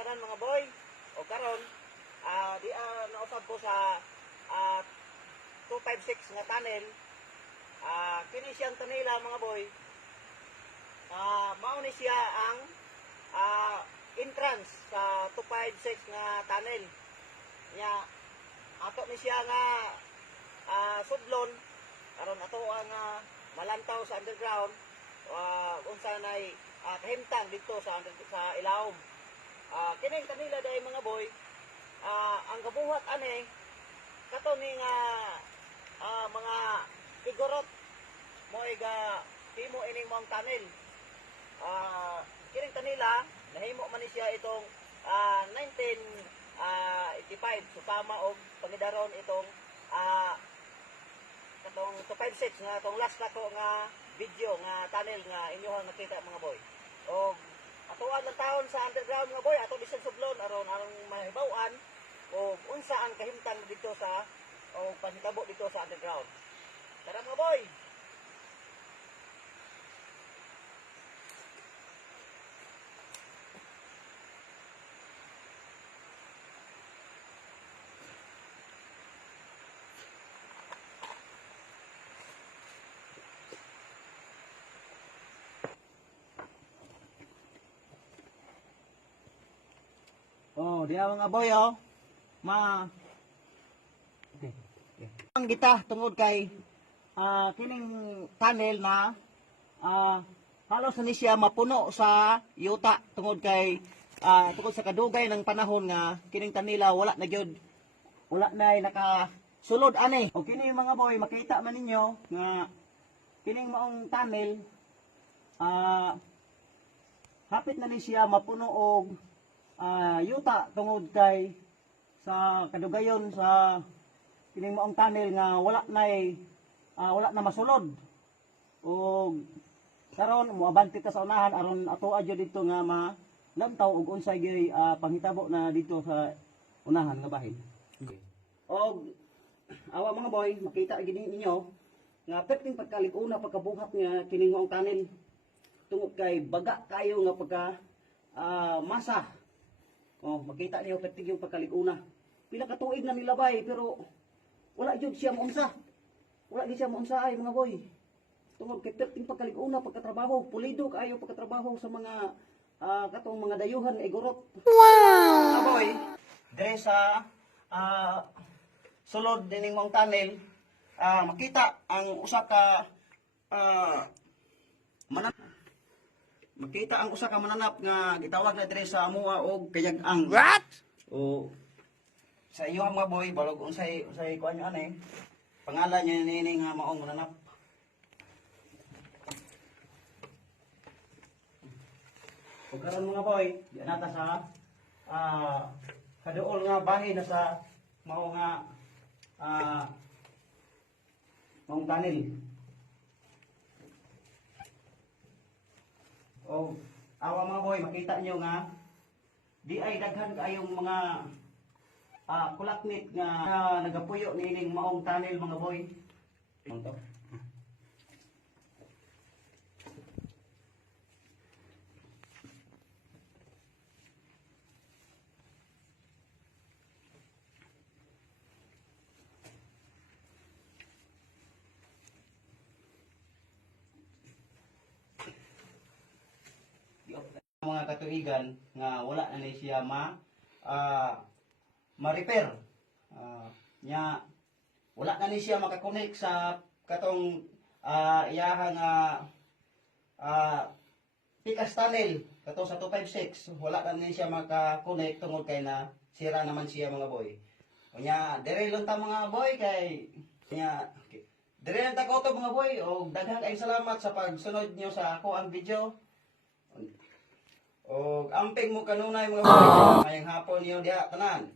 tanan mga boy. O karon di nausab ko sa 256 nga tunnel. Kini siyang tanila mga boy. Mao ni siya ang entrance sa 256 nga tunnel. Nya ato ni siya nga sudlon karon ato ang malantaw sa underground unsa nay kahimtang dito sa ilawom. Kining kanila day mga boy, ang gabuhat ani kato ni nga mga igorot mo iga himo ining mong tunnel. Kining kanila nahimo man ni siya itong 1985 susama og pangidaron itong katong 256 nga atong last nato nga video nga tunnel nga inyohang nakita mga boy. O atuan ng taon sa underground mga boy, ato bisan sublon aron mahibaw-an o unsa ang kahimtang dito sa o panhitabo dito sa underground. Tara mga boy. Oh, diya mga boy oh. Ang kita tungod kay kining tunnel na halos ni siya mapuno sa yuta tungod kay tungod sa kadugay ng panahon nga kining tanila wala na gyud nakasulod ani. O kini mga boy makita man ninyo nga kining maong tunnel hapit na ni siya mapuno og yuta tungod kay sa kadugayon sa kining maong tunnel nga wala na masulod. O karon moabante ta sa unahan aron ato adyo dito nga malantaw og unsay gyud panghitabo na dito sa unahan nga bahin. Okay. Og awa mga boy makita gid ninyo nga perting pagkalig-una pagkabuhat nga kining maong tunnel tungod kay baga kayo nga pagka masa. Oh, makita niyo pertig yung pagkalig-una. Pila ka tuig na nilabay pero wala jud siya maunsa. Wala di siya maunsa ay mga boy. Tungod kay perting pagkalig-una pagkatrabaho, pulido kaayo pagkatrabaho sa mga katong mga dayuhan igorot. Wow. Mga boy, dire sa sulod dining mong tunnel, makita ang usa ka makita ang usa ka mananap nga gitawag na dire sa amuha og kayag-ang. What? O sa iyo mga boy balog unsay kuan nyo ani. Pangalan niya nini nga maong mananap. O karon mga boy, di nata sa kaduol nga bahin na sa mao nga maong tunnel. O awa mga boy, makita nyo nga di ay daghan kaayong mga kulaknit nga nagapuyo niining maong tunnel mga boy. Ito. Mga katuigan nga wala na ni siya ma-repair. Nya wala na ni siya makakonek sa katong iyahang pikas tunnel kato sa 256. Wala na ni siya makakonek tungod kay na sira naman siya mga boy. Nya dire lang ta mga boy kay nya dire lang ta ko to mga boy og daghan kay salamat sa pagsunod nyo sa ako ang video. O amping mo kanunay mga boy, ngayong hapon niyo diha tanan.